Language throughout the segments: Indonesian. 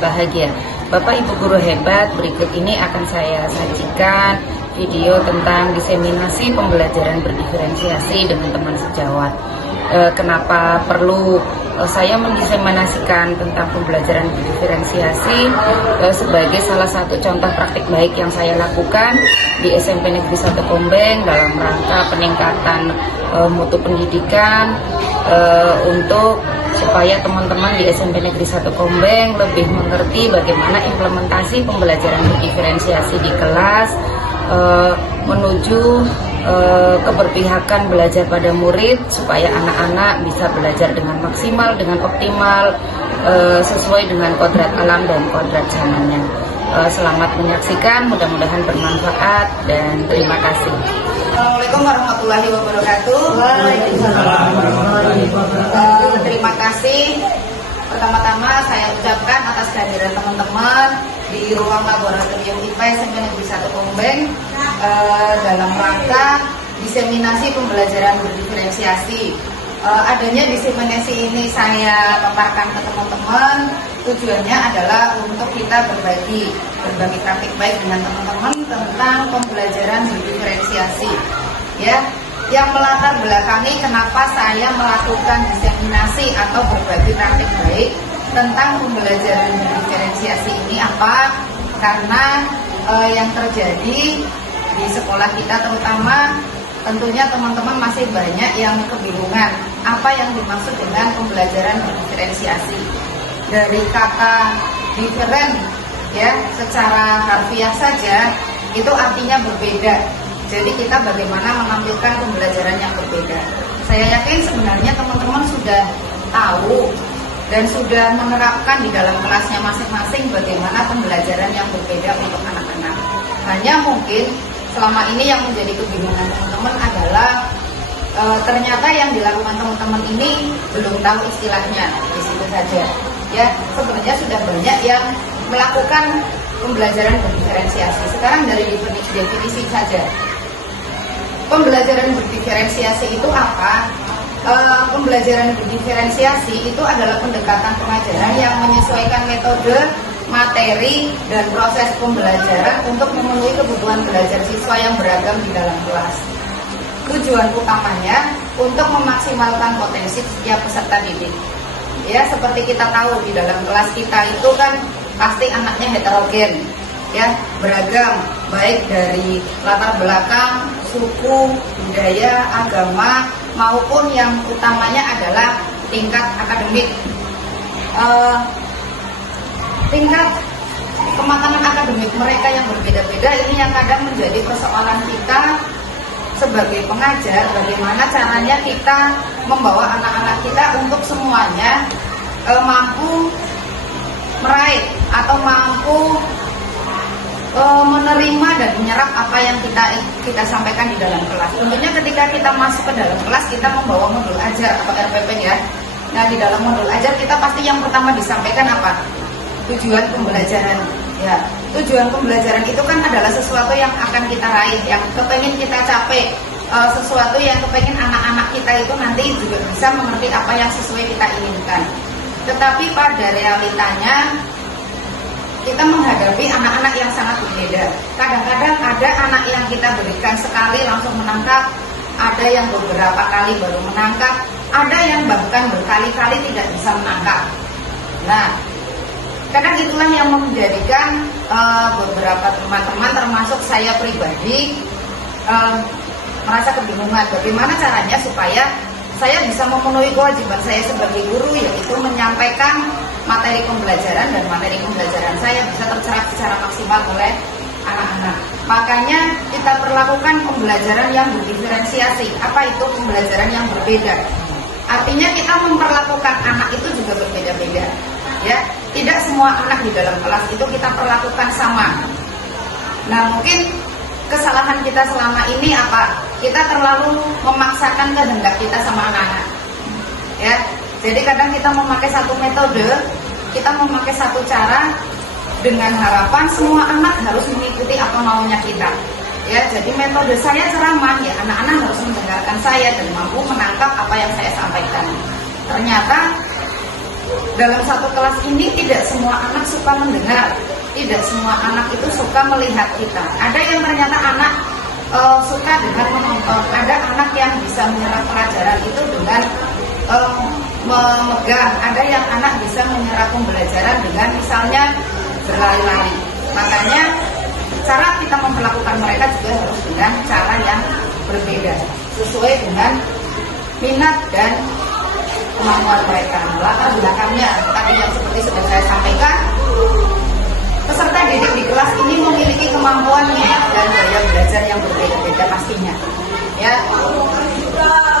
bahagia. Bapak Ibu guru hebat, berikut ini akan saya sajikan video tentang diseminasi pembelajaran berdiferensiasi dengan teman sejawat. Kenapa perlu saya mendiseminasikan tentang pembelajaran berdiferensiasi sebagai salah satu contoh praktik baik yang saya lakukan di SMP Negeri 1 Kombeng dalam rangka peningkatan mutu pendidikan untuk supaya teman-teman di SMP Negeri 1 Kombeng lebih mengerti bagaimana implementasi pembelajaran berdiferensiasi di kelas menuju keberpihakan belajar pada murid supaya anak-anak bisa belajar dengan maksimal, dengan optimal, sesuai dengan kodrat alam dan kodrat zamannya. Selamat menyaksikan, mudah-mudahan bermanfaat dan terima kasih. Assalamualaikum warahmatullahi wabarakatuh. Waalaikumsalam warahmatullahi wabarakatuh. Terima kasih. Pertama-tama saya ucapkan atas kehadiran teman-teman di ruang laboratorium IPA SMP Negeri 1 Kombeng dalam rangka diseminasi pembelajaran berdiferensiasi. Adanya diseminasi ini saya paparkan ke teman-teman, tujuannya adalah untuk kita berbagi praktik baik dengan teman-teman tentang pembelajaran berdiferensiasi. Ya, yang melatar belakangi kenapa saya melakukan diseminasi atau berbagi praktik baik tentang pembelajaran berdiferensiasi ini apa? Karena yang terjadi di sekolah kita terutama tentunya teman-teman masih banyak yang kebingungan apa yang dimaksud dengan pembelajaran berdiferensiasi. Dari kata different ya, secara harfiah saja itu artinya berbeda. Jadi kita bagaimana menampilkan pembelajaran yang berbeda. Saya yakin sebenarnya teman-teman sudah tahu dan sudah menerapkan di dalam kelasnya masing-masing bagaimana pembelajaran yang berbeda untuk anak-anak. Hanya mungkin selama ini yang menjadi kebingungan teman-teman adalah ternyata yang dilakukan teman-teman ini belum tahu istilahnya, di situ saja. Ya, sebenarnya sudah banyak yang melakukan pembelajaran berdiferensiasi. Sekarang dari definisi saja. Pembelajaran berdiferensiasi itu apa? Pembelajaran berdiferensiasi itu adalah pendekatan pengajaran yang menyesuaikan metode, materi, dan proses pembelajaran untuk memenuhi kebutuhan belajar siswa yang beragam di dalam kelas. Tujuan utamanya untuk memaksimalkan potensi setiap peserta didik. Ya, seperti kita tahu di dalam kelas kita itu kan pasti anaknya heterogen, ya, beragam, baik dari latar belakang, suku, budaya, agama, maupun yang utamanya adalah tingkat akademik. Tingkat kematangan akademik mereka yang berbeda-beda ini yang kadang menjadi persoalan kita sebagai pengajar, bagaimana caranya kita membawa anak-anak kita untuk semuanya mampu meraih atau mampu menerima dan menyerap apa yang kita sampaikan di dalam kelas. Tentunya ketika kita masuk ke dalam kelas kita membawa modul ajar atau RPP ya. Nah, di dalam modul ajar kita pasti yang pertama disampaikan apa? Tujuan pembelajaran. Ya, tujuan pembelajaran itu kan adalah sesuatu yang akan kita raih, yang kepengen kita capai, sesuatu yang kepengen anak-anak kita itu nanti juga bisa mengerti apa yang sesuai kita inginkan. Tetapi pada realitanya kita menghadapi anak-anak yang sangat berbeda. Kadang-kadang ada anak yang kita berikan sekali langsung menangkap, ada yang beberapa kali baru menangkap, ada yang bahkan berkali-kali tidak bisa menangkap. Nah, kadang itulah yang menjadikan beberapa teman-teman termasuk saya pribadi merasa kebingungan bagaimana caranya supaya saya bisa memenuhi kewajiban saya sebagai guru, yaitu menyampaikan materi pembelajaran dan materi pembelajaran saya bisa tercerap secara maksimal oleh anak-anak. Makanya kita perlakukan pembelajaran yang berdiferensiasi. Apa itu pembelajaran yang berbeda? Artinya kita memperlakukan anak itu juga berbeda-beda. Ya, tidak semua anak di dalam kelas itu kita perlakukan sama. Nah, mungkin kesalahan kita selama ini apa? Kita terlalu memaksakan kehendak kita sama anak-anak. Ya, jadi kadang kita memakai satu metode, kita memakai satu cara dengan harapan semua anak harus mengikuti apa maunya kita. Ya, jadi metode saya ceramah, ya anak-anak harus mendengarkan saya dan mampu menangkap apa yang saya sampaikan. Ternyata dalam satu kelas ini tidak semua anak suka mendengar, tidak semua anak itu suka melihat kita. Ada yang ternyata anak suka dengan menonton, ada anak yang bisa menyerap pelajaran itu dengan memegang, ada yang anak bisa menyerap pembelajaran dengan misalnya berlari-lari. Makanya cara kita memperlakukan mereka juga harus dengan cara yang berbeda, sesuai dengan minat dan kemampuan mereka. Latar belakangnya tadi yang seperti sudah saya sampaikan, peserta didik di kelas ini memiliki kemampuan minat dan gaya belajar yang berbeda-beda pastinya. Ya,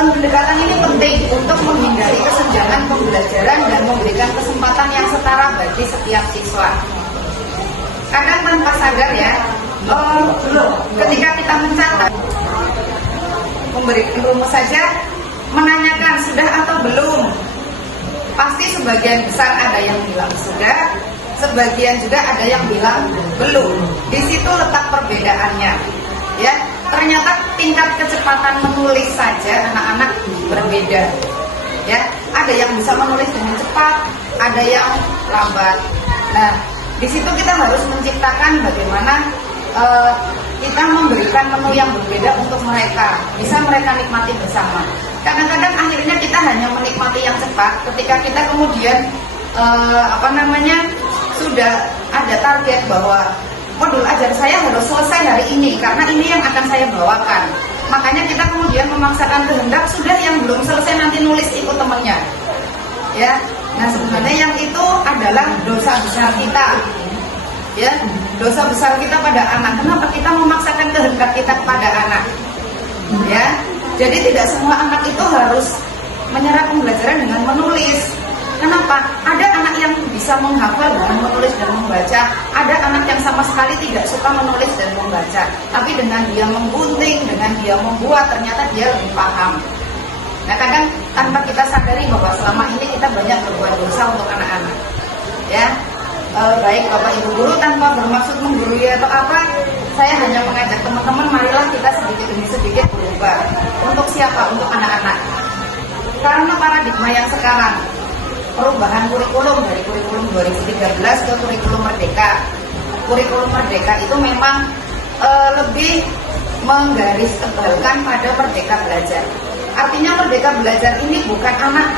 pendekatan ini penting untuk menghindari kesenjangan pembelajaran dan memberikan kesempatan yang setara bagi setiap siswa. Kadang tanpa sadar ya, ketika kita mencatat, memberikan rumus saja, menanyakan sudah atau belum, pasti sebagian besar ada yang bilang sudah, sebagian juga ada yang bilang belum. Di situ letak perbedaannya. Ya, ternyata tingkat kecepatan menulis saja anak-anak berbeda. Ya, ada yang bisa menulis dengan cepat, ada yang lambat. Nah, di situ kita harus menciptakan bagaimana kita memberikan menu yang berbeda untuk mereka, bisa mereka nikmati bersama. Kadang-kadang akhirnya kita hanya menikmati yang cepat ketika kita kemudian sudah ada target bahwa modul ajar saya harus selesai hari ini karena ini yang akan saya bawakan. Makanya kita kemudian memaksakan kehendak, sudah yang belum selesai nanti nulis ikut temannya. Ya, nah sebenarnya yang itu adalah dosa besar kita. Ya, dosa besar kita pada anak. Kenapa kita memaksakan kehendak kita kepada anak? Ya, jadi tidak semua anak itu harus menyerap pembelajaran dengan menulis. Kenapa? Ada anak yang bisa menghafal dengan menulis dan membaca, ada anak yang sama sekali tidak suka menulis dan membaca. Tapi dengan dia menggunting, dengan dia membuat, ternyata dia lebih paham. Nah, kadang tanpa kita sadari bahwa selama ini kita banyak berbuat dosa untuk anak-anak. Ya, baik Bapak Ibu guru, tanpa bermaksud menggurui atau apa, saya hanya mengajak teman-teman, marilah kita sedikit demi sedikit berubah. Untuk siapa? Untuk anak-anak. Karena paradigma yang sekarang, perubahan kurikulum dari kurikulum 2013 ke kurikulum Merdeka. Kurikulum Merdeka itu memang lebih menggariskebalkan pada merdeka belajar. Artinya merdeka belajar ini bukan anak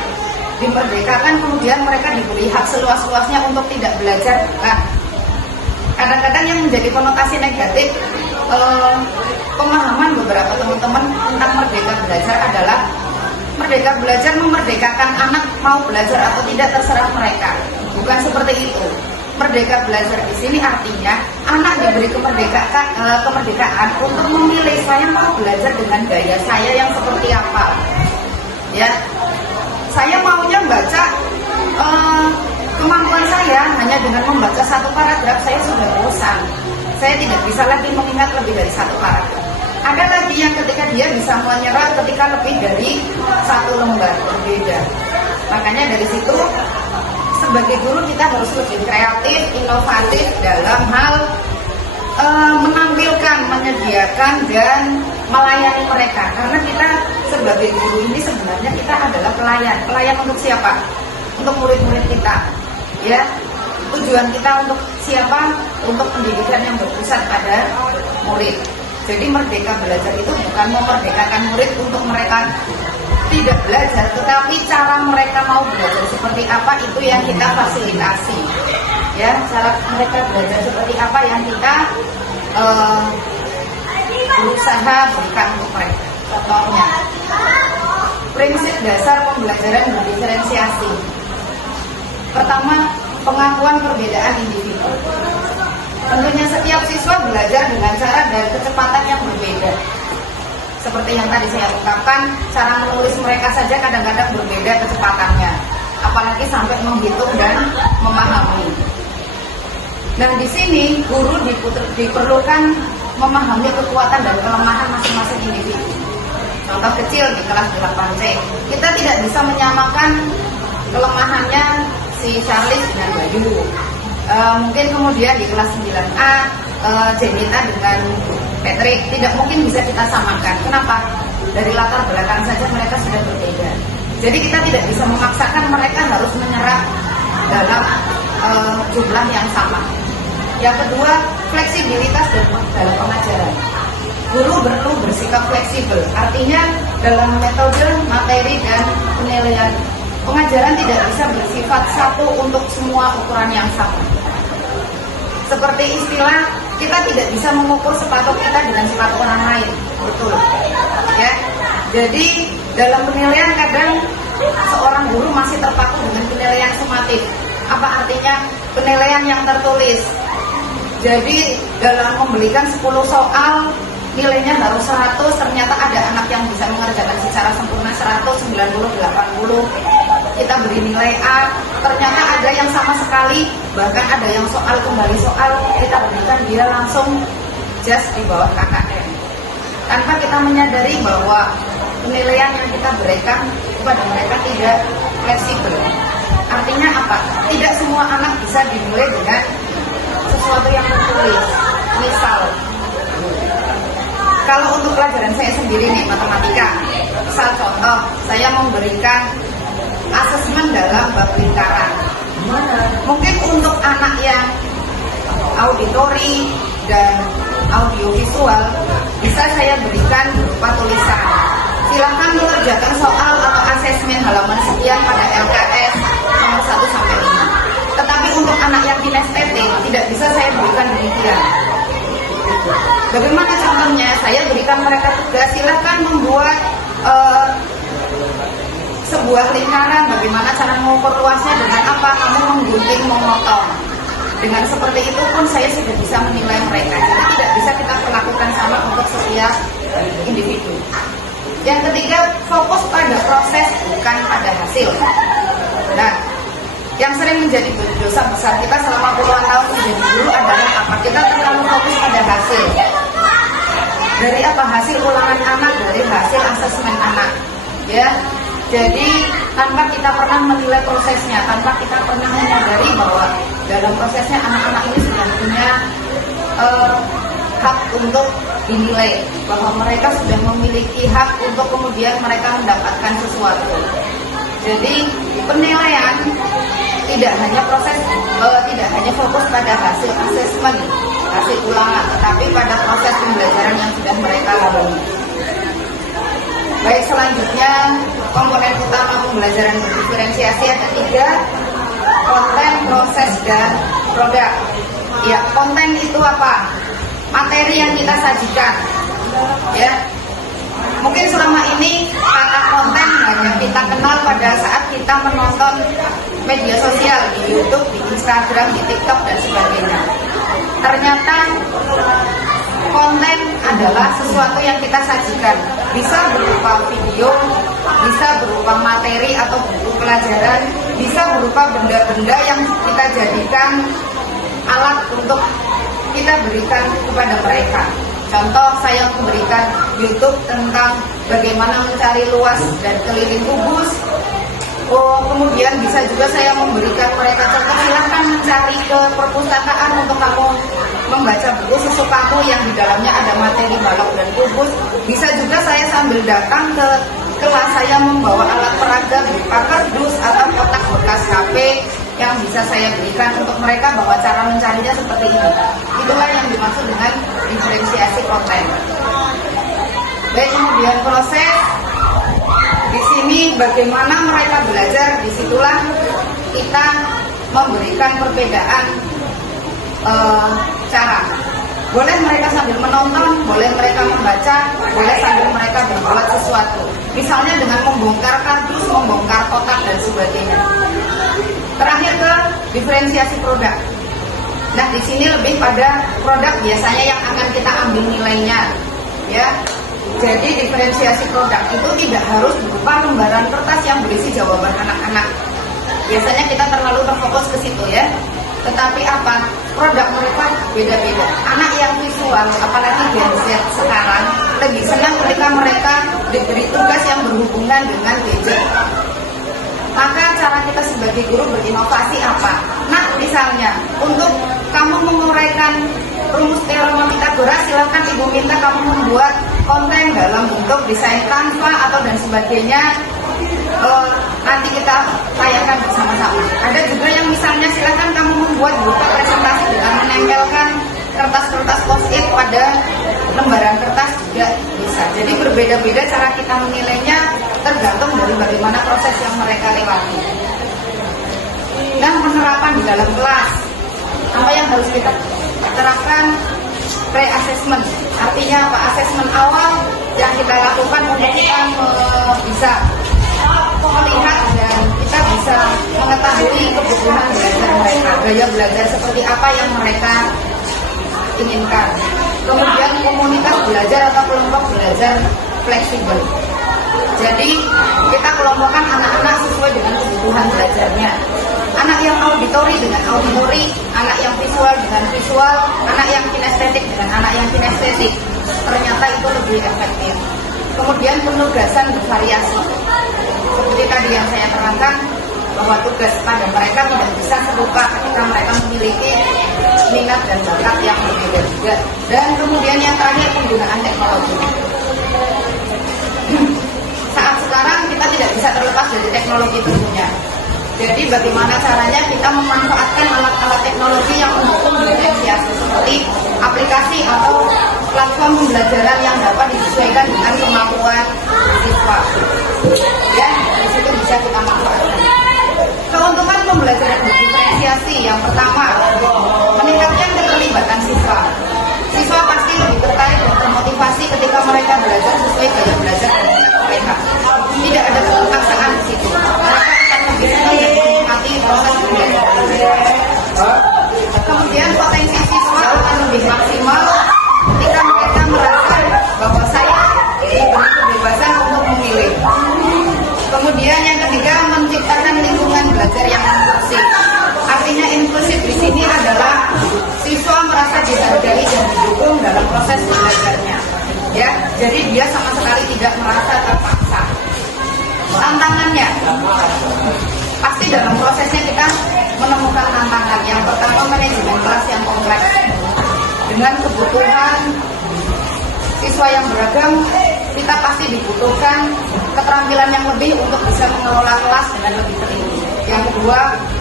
dimerdekakan kemudian mereka diberi hak seluas-luasnya untuk tidak belajar. Nah, kadang-kadang yang menjadi konotasi negatif pemahaman beberapa teman-teman tentang merdeka belajar adalah merdeka belajar memerdekakan anak mau belajar atau tidak terserah mereka. Bukan seperti itu. Merdeka belajar di sini artinya anak diberi kemerdekaan untuk memilih, saya mau belajar dengan gaya saya yang seperti apa. Ya, saya maunya baca kemampuan saya hanya dengan membaca satu paragraf saya sudah bosan. Saya tidak bisa lagi mengingat lebih dari satu paragraf. Ada lagi yang ketika dia bisa menyerap ketika lebih dari satu lembar, berbeda. Makanya dari situ sebagai guru kita harus lebih kreatif, inovatif dalam hal menampilkan, menyediakan dan melayani mereka. Karena kita sebagai guru ini sebenarnya kita adalah pelayan. Pelayan untuk siapa? Untuk murid-murid kita. Ya, tujuan kita untuk siapa? Untuk pendidikan yang berpusat pada murid. Jadi merdeka belajar itu bukan memerdekakan murid untuk mereka tidak belajar, tetapi cara mereka mau belajar seperti apa itu yang kita fasilitasi. Ya, cara mereka belajar seperti apa yang kita berusaha berikan untuk mereka. Contohnya, prinsip dasar pembelajaran berdiferensiasi. Pertama, pengakuan perbedaan individu. Tentunya setiap siswa belajar dengan cara dan kecepatan yang berbeda. Seperti yang tadi saya ungkapkan, cara menulis mereka saja kadang-kadang berbeda kecepatannya. Apalagi sampai menghitung dan memahami. Nah, di sini guru diperlukan memahami kekuatan dan kelemahan masing-masing individu. Contoh kecil di kelas 8C, kita tidak bisa menyamakan kelemahannya si Charles dengan Bayu. Mungkin kemudian di kelas 9A Jenita dengan Patrick tidak mungkin bisa kita samakan. Kenapa? Dari latar belakang saja mereka sudah berbeda. Jadi kita tidak bisa memaksakan mereka harus menyerap dalam jumlah yang sama. Yang kedua, fleksibilitas dalam pengajaran. Guru perlu bersikap fleksibel, artinya dalam metode, materi, dan penilaian pengajaran tidak bisa bersifat satu untuk semua ukuran yang sama. Seperti istilah, kita tidak bisa mengukur sepatu kita dengan sepatu orang lain, betul ya. Jadi dalam penilaian kadang seorang guru masih terpaku dengan penilaian sumatif. Apa artinya penilaian yang tertulis? Jadi dalam memberikan 10 soal nilainya baru 100, ternyata ada anak yang bisa mengerjakan secara sempurna 100, 90, 80. Kita beri nilai A, ternyata ada yang sama sekali, bahkan ada yang soal kembali soal, kita berikan dia langsung just di bawah KKM. Tanpa kita menyadari bahwa penilaian yang kita berikan kepada mereka tidak fleksibel. Artinya apa? Tidak semua anak bisa dinilai dengan sesuatu yang tertulis. Misal, kalau untuk pelajaran saya sendiri nih, matematika, misal contoh, saya memberikan asesmen dalam bab lingkaran. Mungkin untuk anak yang auditori dan audiovisual bisa saya berikan berupa tulisan. Silakan mengerjakan soal atau asesmen halaman sekian pada LKS nomor 1 sampai 5. Tetapi untuk anak yang kinestetik tidak bisa saya berikan demikian. Bagaimana contohnya? Saya berikan mereka tugas, silakan membuat sebuah lingkaran, bagaimana cara mengukur luasnya, dengan apa kamu menggunting, memotong. Dengan seperti itu pun saya sudah bisa menilai mereka. Jadi tidak bisa kita perlakukan sama untuk setiap individu. Yang ketiga, fokus pada proses bukan pada hasil. Nah, yang sering menjadi dosa besar kita selama puluhan tahun menjadi guru adalah apa? Kita terlalu fokus pada hasil. Dari apa? Hasil ulangan anak, dari hasil asesmen anak. Ya, jadi tanpa kita pernah menilai prosesnya, tanpa kita pernah menyadari bahwa dalam prosesnya anak-anak ini sudah punya hak untuk dinilai, bahwa mereka sudah memiliki hak untuk kemudian mereka mendapatkan sesuatu. Jadi penilaian tidak hanya proses, tidak hanya fokus pada hasil asesmen, hasil ulangan, tetapi pada proses pembelajaran yang sudah mereka lalui. Baik, selanjutnya komponen utama pembelajaran berdiferensiasi ada 3: konten, proses, dan produk. Ya, konten itu apa? Materi yang kita sajikan. Ya, mungkin selama ini kata konten hanya kita kenal pada saat kita menonton media sosial di YouTube, di Instagram, di TikTok, dan sebagainya. Ternyata konten adalah sesuatu yang kita sajikan. Bisa berupa video, bisa berupa materi atau buku pelajaran, bisa berupa benda-benda yang kita jadikan alat untuk kita berikan kepada mereka. Contoh, saya memberikan YouTube tentang bagaimana mencari luas dan keliling kubus. Kemudian bisa juga saya memberikan mereka contoh, silahkan mencari ke perpustakaan untuk kamu membaca buku sesukamu yang di dalamnya ada materi balok dan kubus. Bisa juga saya sambil datang ke kelas, saya membawa alat peraga berupa kardus atau kotak bekas HP yang bisa saya berikan untuk mereka bahwa cara mencarinya seperti ini. Itulah yang dimaksud dengan diferensiasi konten. Baik, kemudian proses. Di sini bagaimana mereka belajar, disitulah kita memberikan perbedaan cara. Boleh mereka sambil menonton, boleh mereka membaca, boleh sambil mereka berbuat sesuatu. Misalnya dengan membongkar kardus, membongkar kotak, dan sebagainya. Terakhir ke diferensiasi produk. Nah, di sini lebih pada produk biasanya yang akan kita ambil nilainya, ya. Jadi diferensiasi produk itu tidak harus berupa lembaran kertas yang berisi jawaban anak-anak. Biasanya kita terlalu terfokus ke situ, ya. Tetapi apa? Produk mereka beda-beda. Anak yang visual, apalagi Gen Z sekarang, lebih senang ketika mereka diberi tugas yang berhubungan dengan gadget. Maka cara kita sebagai guru berinovasi apa? Nah, misalnya untuk kamu menguraikan rumus teorema Pythagoras, silakan ibu minta kamu membuat konten dalam bentuk desain Canva atau dan sebagainya. nanti kita tayangkan bersama-sama. Ada juga yang misalnya silakan kamu membuat berupa presentasi dengan menempelkan kertas-kertas post-it pada lembaran kertas juga bisa. Jadi berbeda-beda cara kita menilainya tergantung dari bagaimana proses yang mereka lewati. Dan penerapan di dalam kelas, apa yang harus kita terapkan? Pre-assessment, artinya apa? Asesmen awal yang kita lakukan untuk kita bisa melihat dan kita bisa mengetahui kebutuhan belajar mereka, gaya belajar seperti apa yang mereka inginkan. Kemudian komunitas belajar atau kelompok belajar fleksibel. Jadi kita kelompokkan anak-anak sesuai dengan kebutuhan belajarnya. Anak yang auditori dengan auditori, anak yang visual dengan visual, anak yang kinestetik dengan anak yang kinestetik. Ternyata itu lebih efektif. Kemudian penugasan bervariasi. Seperti tadi yang saya terangkan, bahwa tugas pada mereka tidak bisa serupa ketika mereka memiliki minat dan bakat yang berbeda juga. Dan kemudian yang terakhir, penggunaan teknologi. Saat sekarang kita tidak bisa terlepas dari teknologi tentunya. Jadi bagaimana caranya kita memanfaatkan alat-alat teknologi yang mendukung diferensiasi seperti aplikasi atau platform pembelajaran yang dapat disesuaikan dengan kemampuan siswa. Ya, di situ bisa kita manfaatkan. Keuntungan pembelajaran berdiferensiasi yang pertama, meningkatkan keterlibatan siswa. Siswa pasti lebih tertarik dan termotivasi ketika mereka belajar sesuai gaya belajar dan minat mereka. Tidak ada keterpaksaan di situ. Mereka akan lebih menikmati proses belajar. Kemudian potensi siswa akan lebih maksimal ketika mereka merasa bahwa saya diberi kebebasan untuk memilih. Kemudian yang ketiga, menciptakan lingkungan belajar yang inklusif. Artinya inklusif di sini adalah siswa merasa dihargai dan didukung dalam proses belajarnya. Ya, jadi dia sama sekali tidak merasa terpaksa. Tantangannya, pasti dalam prosesnya kita menemukan tantangan. Yang pertama, manajemen kelas yang kompleks dengan kebutuhan siswa yang beragam. Kita pasti dibutuhkan keterampilan yang lebih untuk bisa mengelola kelas dengan lebih teliti. Yang kedua,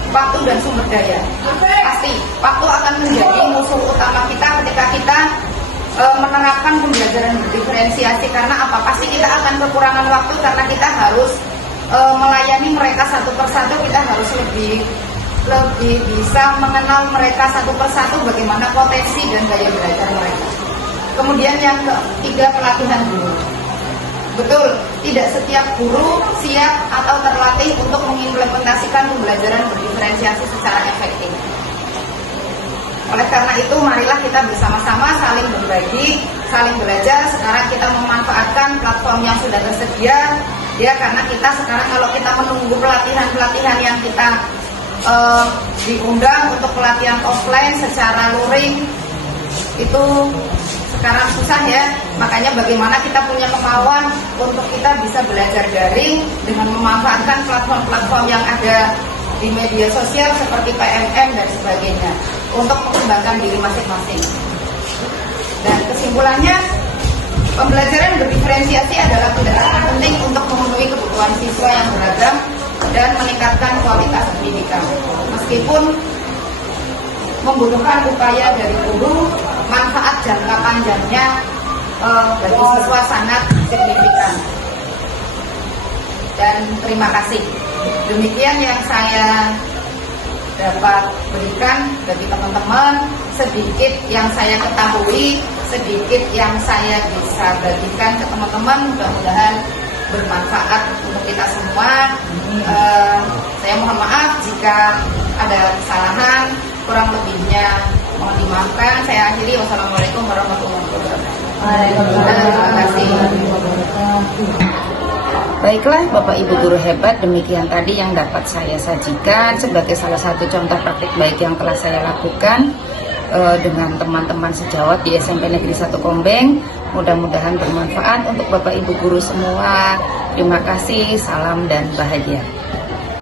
waktu dan sumber daya. Pasti waktu akan menjadi musuh utama kita ketika kita menerapkan pembelajaran berdiferensiasi. Karena apa? Pasti kita akan kekurangan waktu karena kita harus melayani mereka satu persatu. Kita harus lebih bisa mengenal mereka satu persatu, bagaimana potensi dan gaya belajar mereka. Kemudian yang ketiga, pelatihan guru. Betul, tidak setiap guru siap atau terlatih untuk mengimplementasikan pembelajaran berdiferensiasi secara efektif. Oleh karena itu, marilah kita bersama-sama saling berbagi, saling belajar. Sekarang kita memanfaatkan platform yang sudah tersedia, ya, karena kita sekarang kalau kita menunggu pelatihan-pelatihan yang kita diundang untuk pelatihan offline secara luring, itu sekarang susah ya. Makanya bagaimana kita punya kemauan untuk kita bisa belajar daring dengan memanfaatkan platform-platform yang ada di media sosial seperti PMM dan sebagainya untuk mengembangkan diri masing-masing. Dan kesimpulannya, pembelajaran berdiferensiasi adalah tindakan penting untuk memenuhi kebutuhan siswa yang beragam dan meningkatkan kualitas pendidikan. Meskipun membutuhkan upaya dari guru, manfaat jangka panjangnya bagi siswa sangat signifikan. Dan terima kasih. Demikian yang saya dapat berikan bagi teman-teman, sedikit yang saya ketahui, sedikit yang saya bisa bagikan ke teman-teman, mudah-mudahan bermanfaat untuk kita semua. Saya mohon maaf jika ada kesalahan, kurang lebihnya mohon dimaafkan. Saya akhiri, wassalamualaikum warahmatullahi wabarakatuh. Terima kasih. Baiklah Bapak Ibu guru hebat, demikian tadi yang dapat saya sajikan sebagai salah satu contoh praktik baik yang telah saya lakukan dengan teman-teman sejawat di SMP Negeri 1 Kombeng. Mudah-mudahan bermanfaat untuk Bapak Ibu guru semua. Terima kasih, salam dan bahagia.